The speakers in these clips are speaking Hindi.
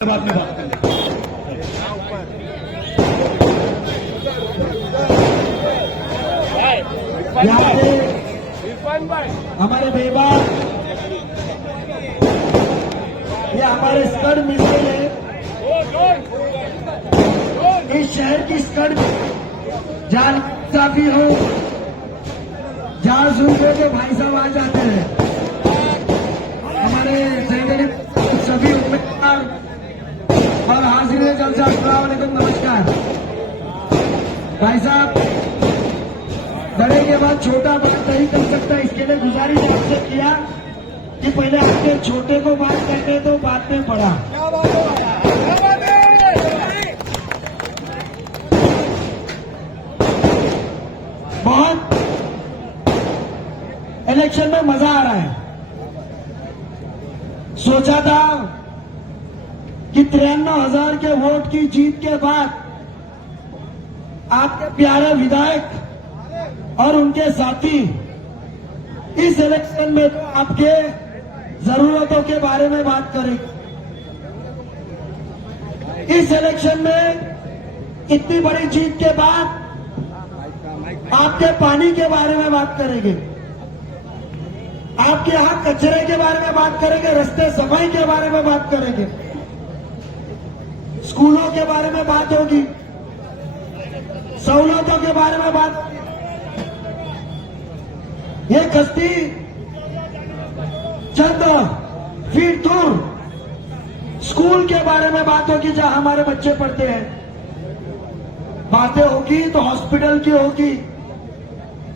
बाद में बात करेंगे। यहाँ पे हमारे बेबा ये हमारे स्कड मिसाइल है। इस शहर की स्कड जहाँ काफी हो, जहाँ सुन के भाई साहब आ जाते हैं। हमारे सभी उम्मीदवार और हाजिर जलसा, अस्सलाम वालेकुम, नमस्कार। भाई साहब, बड़े के बाद छोटा बात नहीं कर सकता, इसके लिए गुजारिश आपसे किया कि पहले आपके छोटे को बात करने तो बाद में पड़ा। बहुत इलेक्शन में मजा आ रहा है। सोचा था कि 93,000 के वोट की जीत के बाद आपके प्यारे विधायक और उनके साथी इस इलेक्शन में तो आपके जरूरतों के बारे में बात करेंगे। इस इलेक्शन में इतनी बड़ी जीत के बाद आपके पानी के बारे में बात करेंगे, आपके यहां कचरे के बारे में बात करेंगे, रास्ते सफाई के बारे में बात करेंगे, स्कूलों के बारे में बात होगी, सहूलतों के बारे में बात होगी। ये कश्ती चंद फीट दूर स्कूल के बारे में बात होगी जहां हमारे बच्चे पढ़ते हैं। बातें होगी तो हॉस्पिटल की होगी,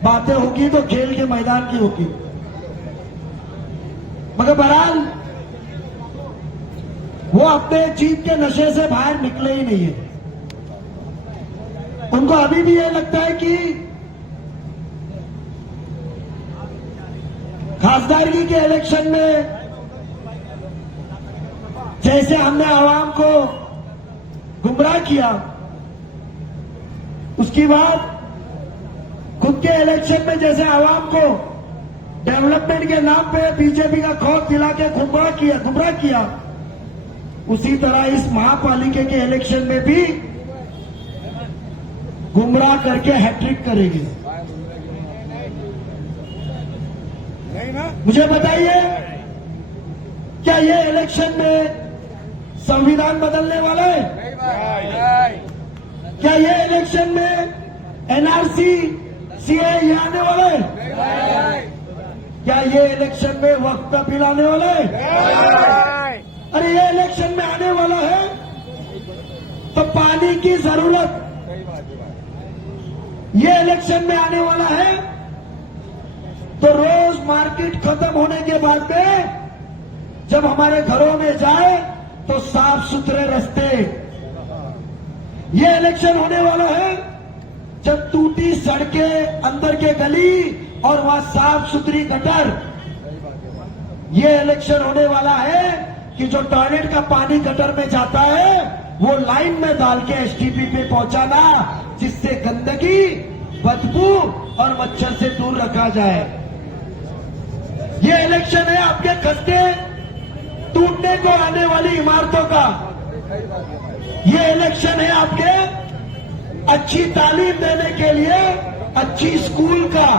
बातें होगी तो खेल के मैदान की होगी। मगर बहरहाल वो अपने जीत के नशे से बाहर निकले ही नहीं है। उनको अभी भी यह लगता है कि खासदारगी के इलेक्शन में जैसे हमने आवाम को गुमराह किया, उसके बाद खुद के इलेक्शन में जैसे आवाम को डेवलपमेंट के नाम पे बीजेपी का खौफ दिला के गुमराह किया, उसी तरह इस महापालिका के इलेक्शन में भी गुमराह करके हैट्रिक करेगी। मुझे बताइए, क्या ये इलेक्शन में संविधान बदलने वाला है? क्या ये इलेक्शन में एनआरसी सीए आने वाला है? क्या ये इलेक्शन में वक्त का बिल आने वाला है? अरे ये इलेक्शन में आने वाला है तो पानी की जरूरत, ये इलेक्शन में आने वाला है तो रोज मार्केट खत्म होने के बाद में जब हमारे घरों में जाए तो साफ सुथरे रास्ते। ये इलेक्शन होने वाला है जब टूटी सड़कें, अंदर के गली और वहां साफ सुथरी गटर। ये इलेक्शन होने वाला है कि जो टॉयलेट का पानी गटर में जाता है वो लाइन में डाल के एसटीपी पे पहुंचाना, जिससे गंदगी, बदबू और मच्छर से दूर रखा जाए। ये इलेक्शन है आपके खस्ते टूटने को आने वाली इमारतों का। ये इलेक्शन है आपके अच्छी तालीम देने के लिए अच्छी स्कूल का।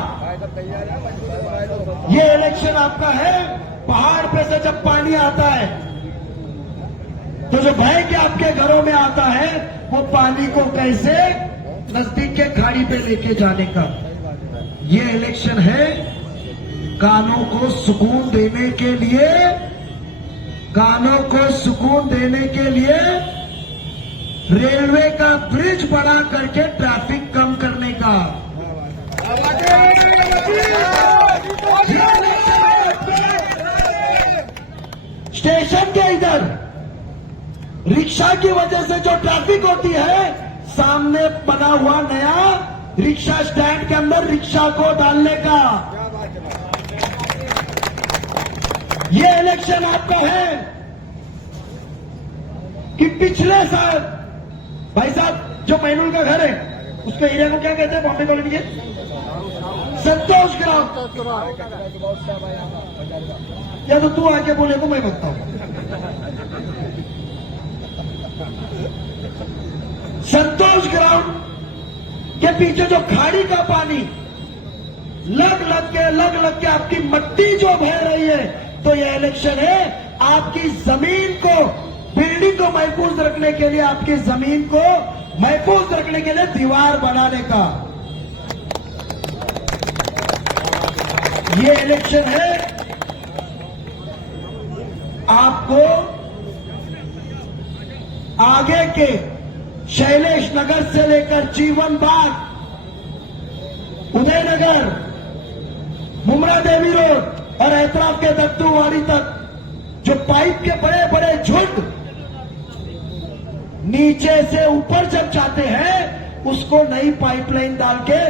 ये इलेक्शन आपका है पहाड़ पे से जब पानी आता है तो जो बह के आपके घरों में आता है वो पानी को कैसे नजदीक के खाड़ी पे लेके जाने का। ये इलेक्शन है कानों को सुकून देने के लिए, कानों को सुकून देने के लिए रेलवे का ब्रिज बड़ा करके ट्रैफिक कम करने का। स्टेशन के इधर रिक्शा की वजह से जो ट्रैफिक होती है, सामने बना हुआ नया रिक्शा स्टैंड के अंदर रिक्शा को डालने का। ये इलेक्शन आपका है कि पिछले साल, भाई साहब, जो मैनूल का घर है उसके एरिया को क्या कहते हैं बॉम्बे कॉलोनी के? संतोष ग्राम। या तो तू आके बोले तो मैं बताऊं। संतोष ग्राउंड के पीछे जो खाड़ी का पानी लग लग के आपकी मट्टी जो बह रही है, तो यह इलेक्शन है आपकी जमीन को, बिल्डिंग को महफूज रखने के लिए, आपकी जमीन को महफूज रखने के लिए दीवार बनाने का ये इलेक्शन है। आपको आगे के शैलेश नगर से लेकर जीवन बाग, उदयनगर, मुमरा देवी रोड और एतराफ के दत्तूवाड़ी तक जो पाइप के बड़े बड़े झुंड नीचे से ऊपर जब जाते हैं, उसको नई पाइपलाइन डाल के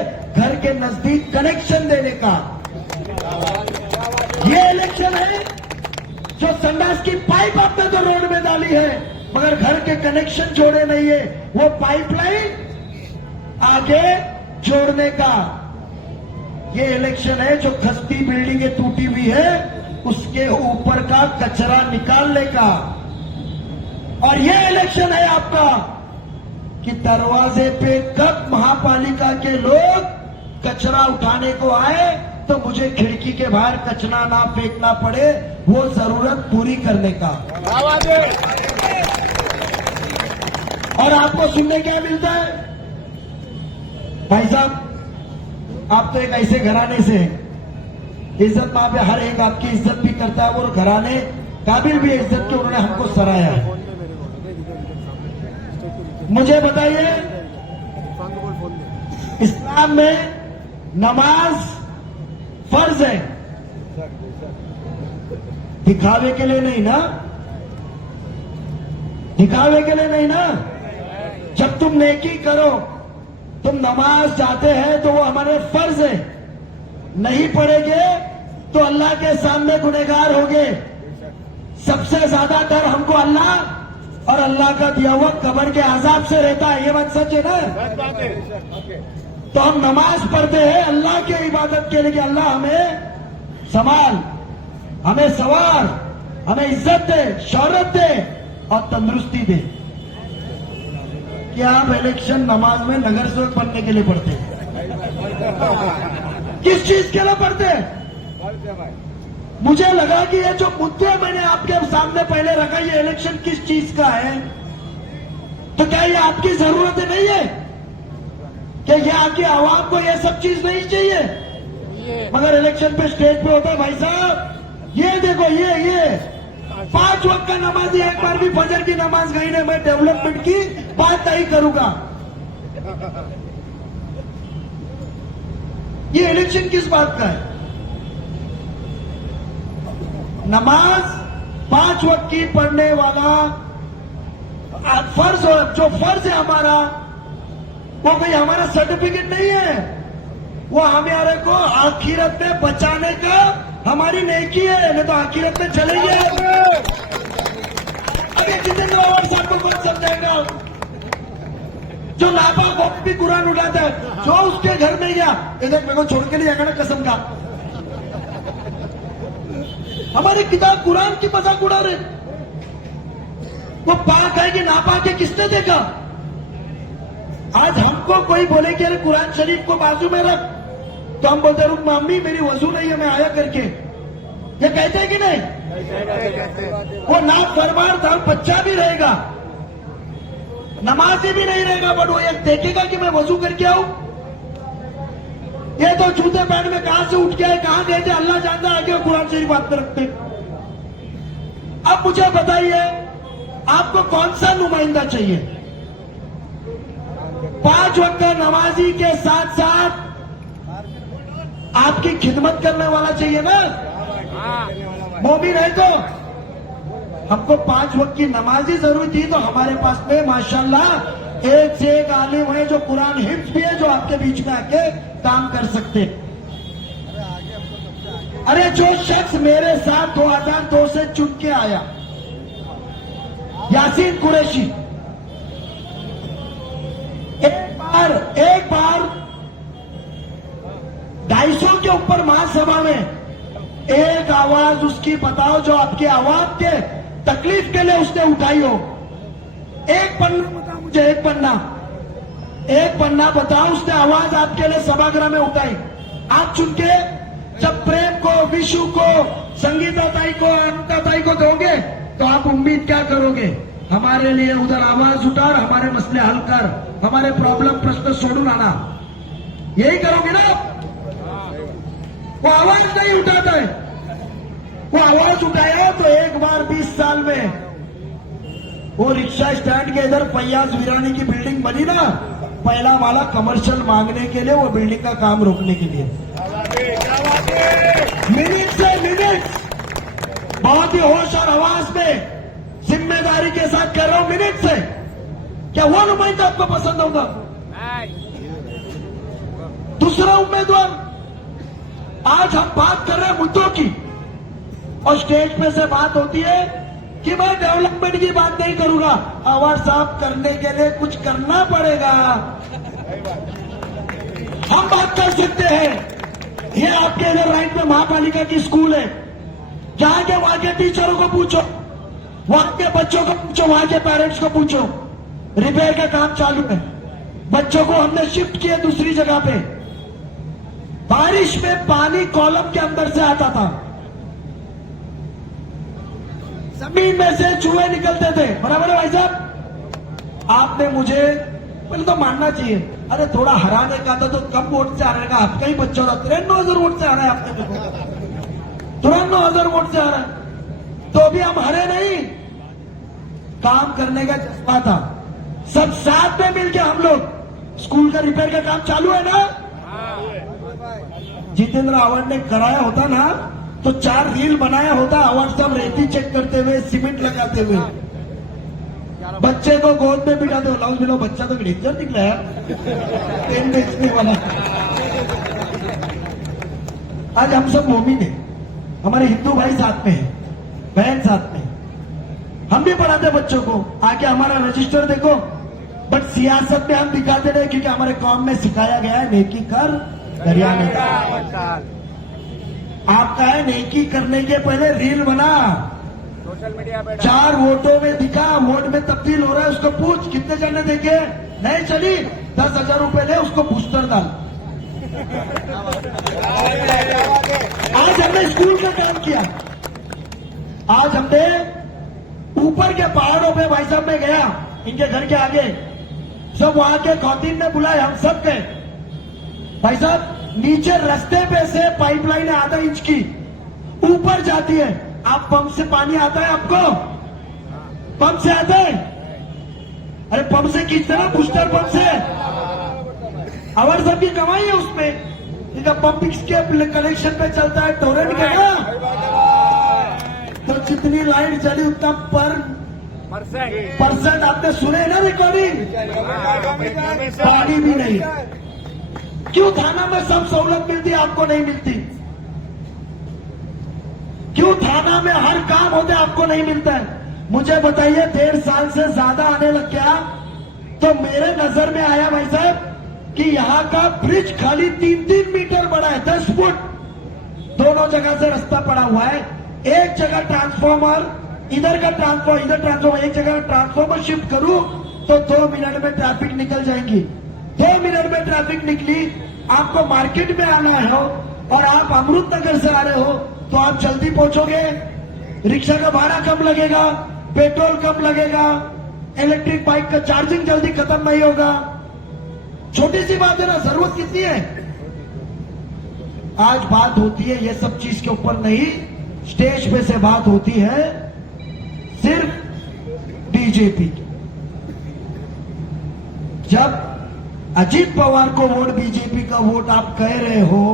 घर के नजदीक कनेक्शन देने का ये इलेक्शन है। जो संडास की पाइप आपने तो रोड में डाली है, मगर घर के कनेक्शन जोड़े नहीं है, वो पाइपलाइन आगे जोड़ने का ये इलेक्शन है। जो खस्ती बिल्डिंगें टूटी हुई है, उसके ऊपर का कचरा निकालने का। और ये इलेक्शन है आपका कि दरवाजे पे कब महापालिका के लोग कचरा उठाने को आए तो मुझे खिड़की के बाहर कचरा ना फेंकना पड़े, वो जरूरत पूरी करने का। और आपको सुनने क्या मिलता है? भाई साहब, आप तो एक ऐसे घराने से हैं, इज्जत वहां पे हर एक आपकी इज्जत भी करता है, वो घराने काबिल भी इज्जत के, उन्होंने हमको सराहा है। मुझे बताइए, इस्लाम में नमाज फर्ज है, दिखावे के लिए नहीं ना, दिखावे के लिए नहीं ना। जब तुम नेकी करो, तुम नमाज जाते हैं तो वो हमारे फर्ज है, नहीं पढ़ेंगे तो अल्लाह के सामने गुनहगार होंगे। सबसे ज्यादा डर हमको अल्लाह और अल्लाह का दिया हुआ कब्र के अजाब से रहता है, ये बात सच है ना। तो हम नमाज पढ़ते हैं अल्लाह की इबादत के लिए कि अल्लाह हमें संभाल, हमें सवार, हमें इज्जत दे, शौहरत दे और तंदुरुस्ती दे। क्या आप इलेक्शन नमाज में नगर सेवक बनने के लिए पढ़ते हैं? किस चीज के लिए पढ़ते हैं? मुझे लगा कि ये जो मुद्दे मैंने आपके सामने पहले रखा, ये इलेक्शन किस चीज का है, तो क्या ये आपकी जरूरत नहीं है कि ये आपकी आवाम को ये सब चीज नहीं चाहिए? मगर इलेक्शन पे स्टेज पे होता है, भाई साहब ये देखो, ये 5 वक्त का नमाजी एक बार भी फजर की नमाज गई नहीं, मैं डेवलपमेंट की बात नहीं करूंगा। ये इलेक्शन किस बात का है? नमाज 5 वक्त की पढ़ने वाला फर्ज, जो फर्ज है हमारा, वो कोई हमारा सर्टिफिकेट नहीं है, वो हमारे को आखिरत में बचाने का हमारी नेकी है, नहीं तो आखिरत में चलेंगे। अभी जितेंद्र और साहब को कौन समझाएगा? जो नापाक वक्त भी कुरान उठाता है, जो उसके घर में गया, इधर मेरे को छोड़ के नहीं आएगा ना कसम का। हमारी किताब कुरान की मजाक उड़ा रहे, वो पाक है कि नापाक है, किसने देखा? आज हमको कोई बोले कि अरे कुरान शरीफ को बाजू में रख, तो हम बोलते रुक मम्मी मेरी वजू नहीं है, मैं आया करके। ये कहते हैं कि नहीं? वो नाफरमान था, बच्चा भी रहेगा, नमाजी भी नहीं रहेगा, बट वो ये देखेगा कि मैं वजू करके आऊं। ये तो जूते पैंट में कहां से उठ के आए, कहां गए थे, अल्लाह जानता है, आगे कुरान शरीफ बात में रखते। अब मुझे बताइए, आपको कौन सा नुमाइंदा चाहिए? 5 वक्त का नमाजी के साथ साथ आपकी खिदमत करने वाला चाहिए ना, मोमिन है। तो हमको 5 वक्त की नमाजी जरूरी थी, तो हमारे पास में माशाल्लाह एक से एक आलिम है जो कुरान हिफ्ज भी है, जो आपके बीच में आके काम कर सकते। अरे जो शख्स मेरे साथ 2002 से चुन के आया, यासीन कुरैशी, एक बार 250 के ऊपर महासभा में एक आवाज उसकी बताओ जो आपके आवाज के तकलीफ के लिए उसने उठाई हो, एक पन्ना बताओ मुझे, एक पन्ना बताओ उसने आवाज आपके लिए सभागृह में उठाई। आप चुन के जब प्रेम को, विशु को, संगीता ताई को, अनिता ताई को दोगे तो आप उम्मीद क्या करोगे? हमारे लिए उधर आवाज उठा, हमारे मसले हल कर, हमारे प्रॉब्लम प्रश्न सोडून आना, यही करोगे ना? वो आवाज नहीं उठाता है। वो आवाज उठाया तो एक बार 20 साल में वो रिक्शा स्टैंड के इधर फैयाज वीरानी की बिल्डिंग बनी ना, पहला वाला कमर्शियल मांगने के लिए, वो बिल्डिंग का काम रोकने के लिए। मिनट से मिनट, बहुत ही होश और आवाज में जिम्मेदारी के साथ कर रहा हूं, मिनट से। क्या वो नुमाइंदा आपको पसंद होगा? दूसरा उम्मीदवार। आज हम बात कर रहे हैं मुद्दों की, और स्टेज पे से बात होती है कि मैं डेवलपमेंट की बात नहीं करूंगा। आवाज साफ करने के लिए कुछ करना पड़ेगा। हम बात कर सकते हैं। ये आपके इधर राइट में महापालिका की स्कूल है, जाके वहां के टीचरों को पूछो, वहां के बच्चों को पूछो, वहां के पेरेंट्स को पूछो। रिपेयर का काम चालू है, बच्चों को हमने शिफ्ट किया दूसरी जगह पे। बारिश में पानी कॉलम के अंदर से आता था, जमीन में से चूहे निकलते थे, बराबर है भाई साहब? आपने मुझे पहले तो मानना चाहिए, अरे थोड़ा हराने का था तो कम वोट से हारेगा, आपका ही बच्चा था, 93,000 वोट से आ रहा है आपके, देखो 93,000 वोट से आ रहा है, तो अभी हम हरे नहीं। काम करने का जज्बा था, सब साथ में मिलकर हम लोग। स्कूल का रिपेयर का काम चालू है ना? जितेंद्र आवाड ने कराया होता ना तो 4 रील बनाया होता, आवाज साहब रेती चेक करते हुए, सीमेंट लगाते हुए, बच्चे को गोद में बिठाते हो। लाउज मिलो, बच्चा तो डेंजर निकला है, पेन बेचने वाला। आज हम सब मोमिन है, हमारे हिंदू भाई साथ में है, बहन साथ में, हम भी पढ़ाते बच्चों को। आके हमारा रजिस्टर देखो, बट सियासत में हम दिखाते नहीं, क्योंकि हमारे कौम में सिखाया गया है नेकी कर दरिया में डाल। आपका है नेकी करने के पहले रील बना, सोशल मीडिया पे 4 वोटों में दिखा, वोट में तब्दील हो रहा है, उसको पूछ कितने जने देखे, नहीं चली 10,000 रुपए ले, उसको बूस्टर डाल। आज हमने स्कूल का काम किया, आज हमने ऊपर के पहाड़ों पे, भाई साहब मैं गया इनके घर के आगे, सब वहां के खौतीन ने बुलाए, हम सब गए। भाई साहब नीचे रास्ते पे से पाइपलाइन है आधा इंच की, ऊपर जाती है। आप पंप से पानी आता है आपको? पंप से आता है? अरे पंप से खींचते ना, बूस्टर पंप से। आवाज साहब की कमाई है उसमें, इनका पंप के कनेक्शन पे चलता है, टोरेंट का ना, तो जितनी लाइट चली उतना परसेंट आपने सुने ना रिकॉर्डिंग, पानी भी नहीं। क्यों थाना में सब सहूलत मिलती है, आपको नहीं मिलती? क्यों थाना में हर काम होते आपको नहीं मिलता है? मुझे बताइए, 1.5 साल से ज्यादा आने लग गया तो मेरे नजर में आया भाई साहब कि यहां का ब्रिज खाली 3-3 मीटर बड़ा है, 10 फुट, दोनों जगह से रास्ता पड़ा हुआ है। एक जगह ट्रांसफॉर्मर, इधर का ट्रांसफॉर्मर, इधर ट्रांसफॉर्मर, एक जगह ट्रांसफॉर्मर शिफ्ट करूं तो 2 मिनट में ट्रैफिक निकल जाएंगी। 2 मिनट में ट्रैफिक निकली, आपको मार्केट में आना हो और आप अमृतनगर से आ रहे हो तो आप जल्दी पहुंचोगे, रिक्शा का भाड़ा कम लगेगा, पेट्रोल कम लगेगा, इलेक्ट्रिक बाइक का चार्जिंग जल्दी खत्म नहीं होगा। छोटी सी बात है ना, जरूरत कितनी है? आज बात होती है ये सब चीज के ऊपर नहीं, स्टेज पे से बात होती है सिर्फ बीजेपी की। जब अजीत पवार को वोट, बीजेपी का वोट आप कह रहे हो,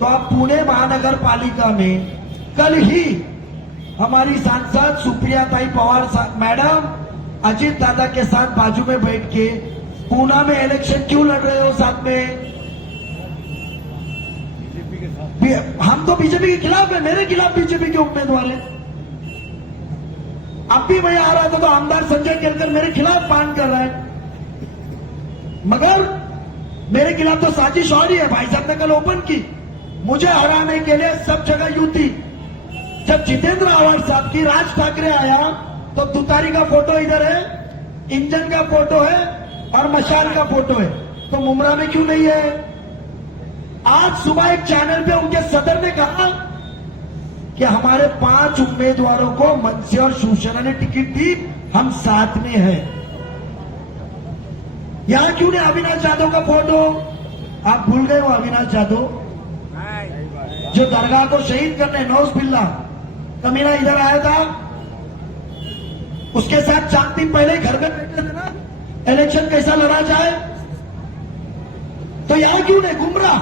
तो आप पुणे महानगर पालिका में कल ही हमारी सांसद सुप्रिया ताई पवार मैडम अजीत दादा के साथ बाजू में बैठ के पूना में इलेक्शन क्यों लड़ रहे हो साथ में? हम तो बीजेपी के खिलाफ है, मेरे खिलाफ बीजेपी के उम्मीदवार है। अब भी मैं आ रहा था तो आमदार संजय केलकर मेरे खिलाफ बात कर रहा है, मगर मेरे खिलाफ तो साजिश और ही है। भाई साहब ने कल ओपन की, मुझे हराने के लिए सब जगह युति। जब जितेंद्र आवाड साहब की राज ठाकरे आया तो तुतारी का फोटो इधर है, इंजन का फोटो है और मशाल का फोटो है, तो मुमरा में क्यों नहीं है? आज सुबह एक चैनल पे उनके सदर ने कहा कि हमारे 5 उम्मीदवारों को मनसे और शिवसेना ने टिकट दी, हम साथ में हैं। यहां क्यों नहीं अविनाश यादव का फोटो? आप भूल गए वो अविनाश यादव जो दरगाह को शहीद करने नौज बिल्ला कमीना इधर आया था, उसके साथ 4 दिन पहले ही घर में बैठे थे ना, इलेक्शन कैसा लड़ा जाए। तो यहां क्यों नहीं? गुमराह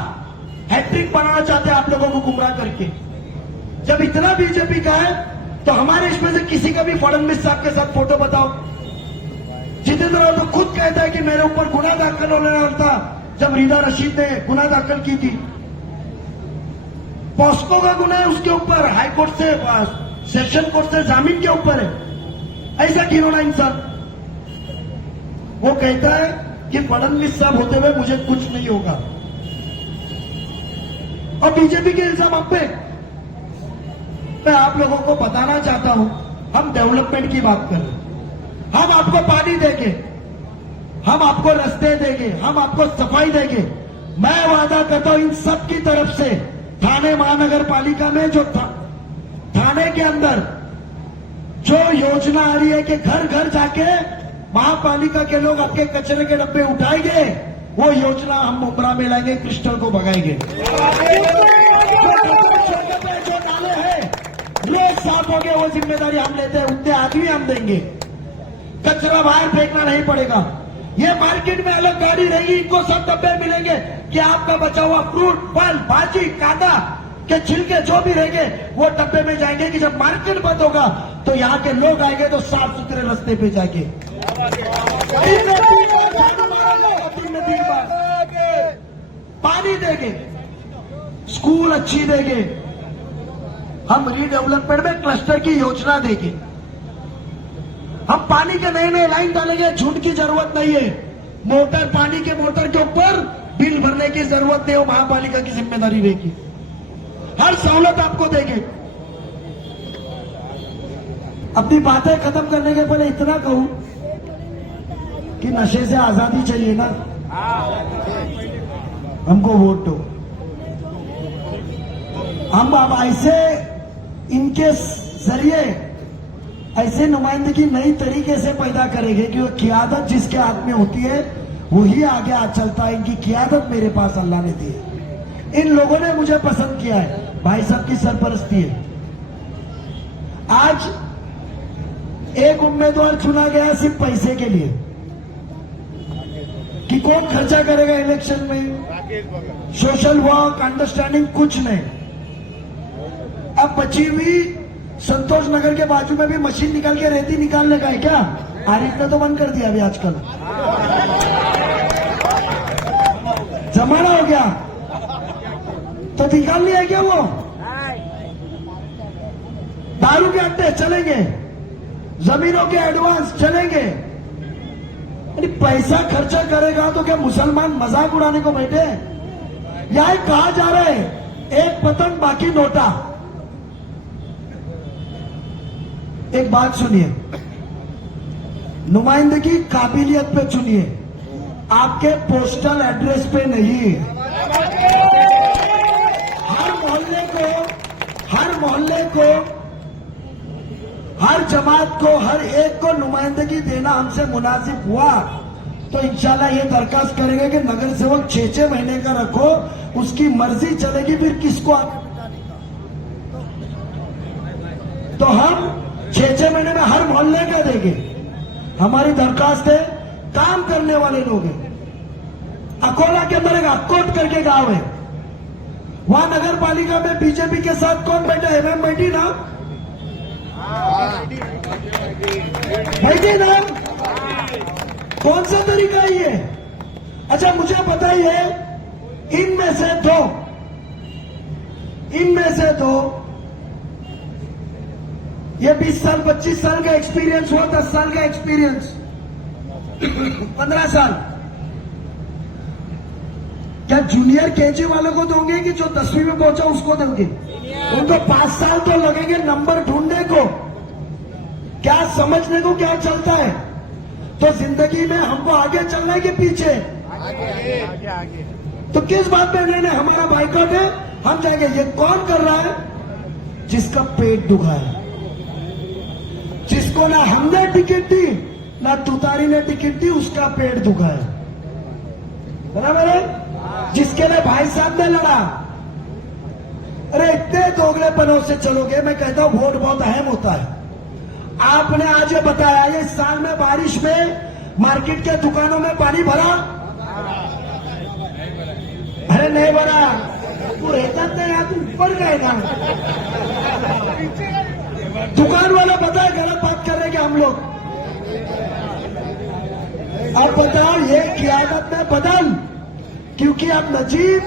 हैट्रिक बनाना चाहते हैं आप लोगों को गुमराह करके। जब इतना बीजेपी का है तो हमारे इसमें से किसी का भी फडणवीस साहब के साथ फोटो बताओ। जितेंद्र राव तो खुद कहता है कि मेरे ऊपर गुना दाखिल होने वाला था जब रीना रशीद ने गुना दाखिल की थी। पॉस्को का गुना है उसके ऊपर, हाईकोर्ट से सेशन कोर्ट से जामीन के ऊपर है। ऐसा घिनौना इंसान। वो कहता है कि फडणवीस साहब होते हुए मुझे कुछ नहीं होगा, और बीजेपी के इल्जाम आप पे। मैं आप लोगों को बताना चाहता हूं, हम डेवलपमेंट की बात कर रहे हैं। हम आपको पानी देंगे, हम आपको रास्ते देंगे, हम आपको सफाई देंगे। मैं वादा करता हूं इन सब की तरफ से, थाने महानगर पालिका में जो थाने के अंदर जो योजना आ रही है कि घर घर जाके महापालिका के लोग आपके कचरे के डब्बे उठाएंगे, वो योजना हम मुमरा में लाएंगे, क्रिस्टल को भगाएंगे। जो नाले हैं रोज साफ हो गए, वो जिम्मेदारी हम लेते हैं, उतने आदमी हम देंगे। कचरा बाहर फेंकना नहीं पड़ेगा। ये मार्केट में अलग गाड़ी रहेगी, इनको सब डब्बे मिलेंगे कि आपका बचा हुआ फ्रूट, फल, भाजी, कांदा के छिलके जो भी रहेंगे वो डब्बे में जाएंगे कि जब मार्केट बंद होगा तो यहाँ के लोग आएंगे तो साफ सुथरे रास्ते पे जाएंगे। पानी देंगे, स्कूल अच्छी देंगे, हम रीडेवलपमेंट में क्लस्टर की योजना देंगे, हम पानी के नए नए लाइन डालेंगे। झूठ की जरूरत नहीं है। मोटर, पानी के मोटर के ऊपर बिल भरने की जरूरत नहीं, वो महापालिका की जिम्मेदारी रहेगी। हर सहूलत आपको देंगे। अपनी बातें खत्म करने के पहले इतना कहूं कि नशे से आजादी चाहिए ना, हमको वोट दो। हम अब ऐसे इनके जरिए ऐसे नुमाइंदगी नई तरीके से पैदा करेंगे कि वो क़ियादत जिसके हाथ में होती है वही आगे आ चलता है। इनकी क़ियादत मेरे पास अल्लाह ने दी है। इन लोगों ने मुझे पसंद किया है, भाई साहब की सरपरस्ती है। आज एक उम्मीदवार चुना गया सिर्फ पैसे के लिए कि कौन खर्चा करेगा इलेक्शन में, सोशल वर्क, अंडरस्टैंडिंग कुछ नहीं। अब बची हुई संतोष नगर के बाजू में भी मशीन निकाल के रेती निकालने का है क्या? आरिफ ने तो बंद कर दिया अभी आजकल, जमाना हो गया तो निकाल लिया क्या? वो दारू के अड्डे चलेंगे, जमीनों के एडवांस चलेंगे। अरे पैसा खर्चा करेगा तो क्या मुसलमान मजाक उड़ाने को बैठे? यह कहा जा रहा है एक पतंग बाकी नोटा। एक बात सुनिए, नुमाइंदगी काबिलियत पे चुनिए, आपके पोस्टल एड्रेस पे नहीं। हर मोहल्ले को, हर जमात को, हर एक को नुमाइंदगी देना हमसे मुनासिब हुआ तो इंशाल्लाह ये दरखास्त करेंगे कि नगर सेवक 6-6 महीने का रखो, उसकी मर्जी चलेगी फिर किसको आगे बिठाने का। तो हम 6-6 महीने में हर मोहल्ले का देंगे। हमारी दरखास्त है, काम करने वाले लोग हैं। अकोला के अंदर एक अक्कोट करके गांव है, वहां नगर पालिका में बीजेपी के साथ कौन बैठा है? एमएम बैठी ना, बैठी ना। कौन सा तरीका है ये? अच्छा मुझे बताइए, इनमें से दो ये 20 साल 25 साल का एक्सपीरियंस हुआ, 10 साल का एक्सपीरियंस, 15 साल, क्या जूनियर केजी वालों को दोगे कि जो 10वीं में पहुंचा उसको दोगे? उनको 5 साल तो लगेंगे नंबर ढूंढने को, क्या समझने को क्या चलता है। तो जिंदगी में हमको आगे चलना है कि पीछे? आगे। तो किस बात पे नहीं हमारा बाइकआउट है, हम जाएंगे। ये कौन कर रहा है? जिसका पेट दुखा है, जिसको ना हमने टिकट दी ना तुतारी ने टिकट दी, उसका पेट दुखा है, बराबर है? जिसके लिए भाई साहब ने लड़ा। अरे इतने दोगलेपनों से चलोगे? मैं कहता हूं वोट बहुत अहम होता है। आपने आज ये बताया, ये साल में बारिश में मार्केट के दुकानों में पानी भरा? अरे नहीं भरा, वो रहता नहीं, आप ऊपर गए ना। दुकान वाला बताए गलत बात कर रहे हैं हम लोग। अब बताओ ये क़यादत में बदल, क्योंकि अब नजीब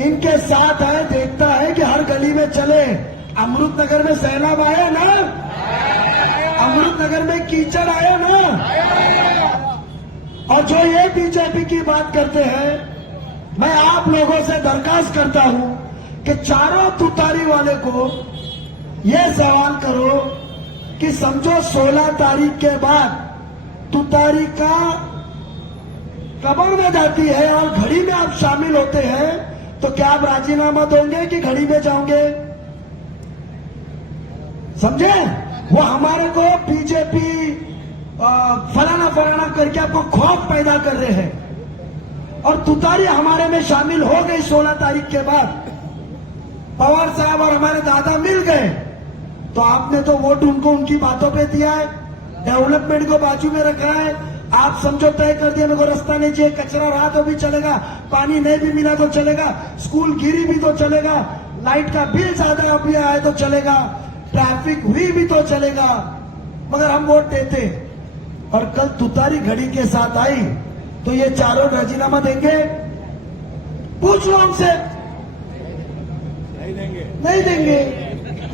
इनके साथ है, देखता है कि हर गली में चले। अमृतनगर में सैलाब आया ना, अमृतनगर में कीचड़ आया ना। और जो ये बीजेपी की बात करते हैं, मैं आप लोगों से दरखास्त करता हूं कि चारों तुतारी वाले को यह सवाल करो कि समझो 16 तारीख के बाद तुतारी का कब्र में जाती है और घड़ी में आप शामिल होते हैं, तो क्या आप राजीनामा दोगे कि घड़ी में जाओगे? समझे? वो हमारे को बीजेपी फलाना फलाना करके आपको खौफ पैदा कर रहे हैं, और तुतारी हमारे में शामिल हो गई 16 तारीख के बाद। पवार साहब और हमारे दादा मिल गए, तो आपने तो वोट उनको उनकी बातों पे दिया है, डेवलपमेंट को बाजू में रखा है। आप समझो तय कर दिया, मेरे को रास्ता नहीं चाहिए, कचरा रहा तो भी चलेगा, पानी नहीं भी मिला तो चलेगा, स्कूल गिरी भी तो चलेगा, लाइट का बिल ज्यादा अभी आया तो चलेगा, ट्रैफिक हुई भी तो चलेगा, मगर हम वोट देते। और कल तुतारी घड़ी के साथ आई तो ये चारों राजीनामा देंगे? पूछ लो हमसे। नहीं देंगे।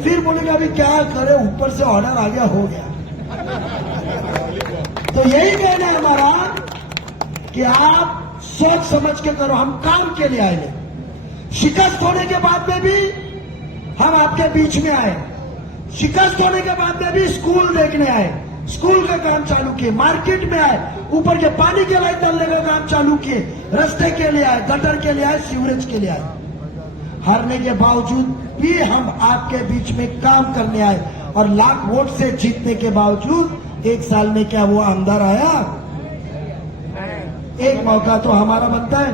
फिर बोलेंगे अभी क्या करे, ऊपर से ऑर्डर आ गया, हो गया। तो यही कहना है हमारा कि आप सोच समझ के करो। हम काम के लिए आए, शिकस्त होने के बाद में भी हम आपके बीच में आए, शिकस्त होने के बाद में भी स्कूल देखने आए, स्कूल का काम चालू किए, मार्केट में आए, ऊपर के पानी के लाइन डालने का काम चालू किए, रास्ते के लिए आए, गटर के लिए आए, सीवरेज के लिए आए। हारने के बावजूद भी हम आपके बीच में काम करने आए, और लाख वोट से जीतने के बावजूद 1 साल में क्या वो अंदर आया? एक मौका तो हमारा बनता है।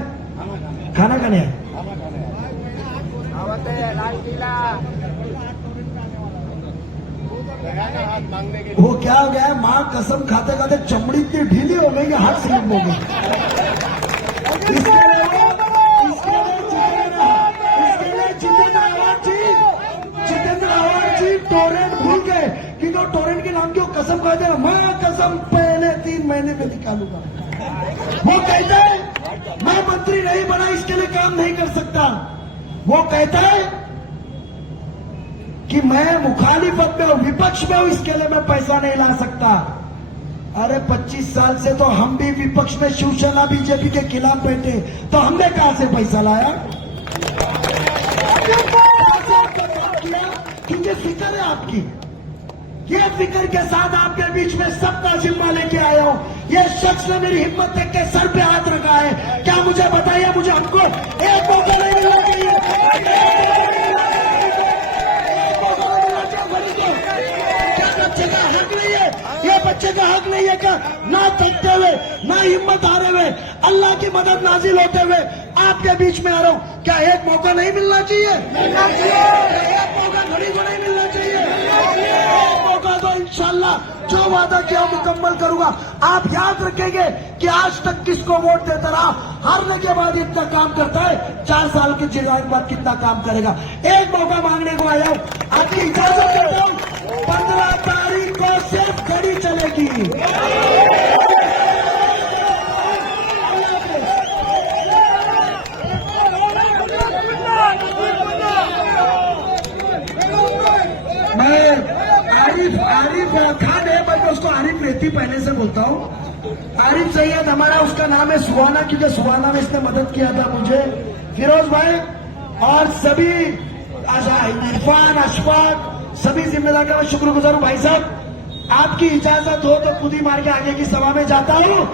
खाना खाने है, वो क्या हो गया? मां कसम खाते खाते चमड़ी इतनी ढीली हो गई कि हाथ स्लिप हो गई। इसके लिए जितेंद्र आवाज जी टोरेंट भूल गए कि तो टोरेंट के नाम की वो कसम खाते हैं, मां कसम पहले 3 महीने में निकालूंगा। वो कहता है मैं मंत्री नहीं बना इसके लिए काम नहीं कर सकता। वो कहता है कि मैं मुखालिफत में हूं, विपक्ष में हूं, इसके लिए मैं पैसा नहीं ला सकता। अरे 25 साल से तो हम भी विपक्ष में शिवसेना बीजेपी के खिलाफ बैठे, तो हमने कहां से पैसा लाया? क्योंकि फिक्र है आपकी, ये फिक्र के साथ आपके बीच में सबका जिम्मा लेके आया हूं। ये शख्स ने मेरी हिम्मत देख के सर पे हाथ रखा है। क्या मुझे बताइए, मुझे हमको एक मौका नहीं मिलना चाहिए? क्या बच्चे का हक नहीं है? ये बच्चे का हक नहीं है क्या? ना थकते हुए, ना हिम्मत हारे हुए, अल्लाह की मदद नाजिल होते हुए आपके बीच में आ रहा हूं। क्या एक मौका नहीं मिलना चाहिए? एक मौका घड़ी को नहीं मिलना चाहिए? एक मौका तो इंशाल्लाह जो वादा किया मुकम्मल करूंगा। आप याद रखेंगे कि आज तक किसको वोट देता रहा, हारने के बाद इतना काम करता है, 4 साल की जिंदगी के बाद कितना काम करेगा। एक मौका मांगने को आया हूं, आपकी इजाजत देता हूं। 15 तारीख को सिर्फ घड़ी चलेगी। मैं आरिफ खान है, मैं उसको आरिफ रेती पहले से बोलता हूँ। आरिफ सैयद हमारा उसका नाम है सुहाना, क्योंकि सुहाना में इसने मदद किया था मुझे, फिरोज भाई और सभी इरफान, अशफाक, सभी जिम्मेदार का मैं शुक्रगुजार हूँ। भाई साहब आपकी इजाजत हो तो खुद ही मार के आगे की सभा में जाता हूं।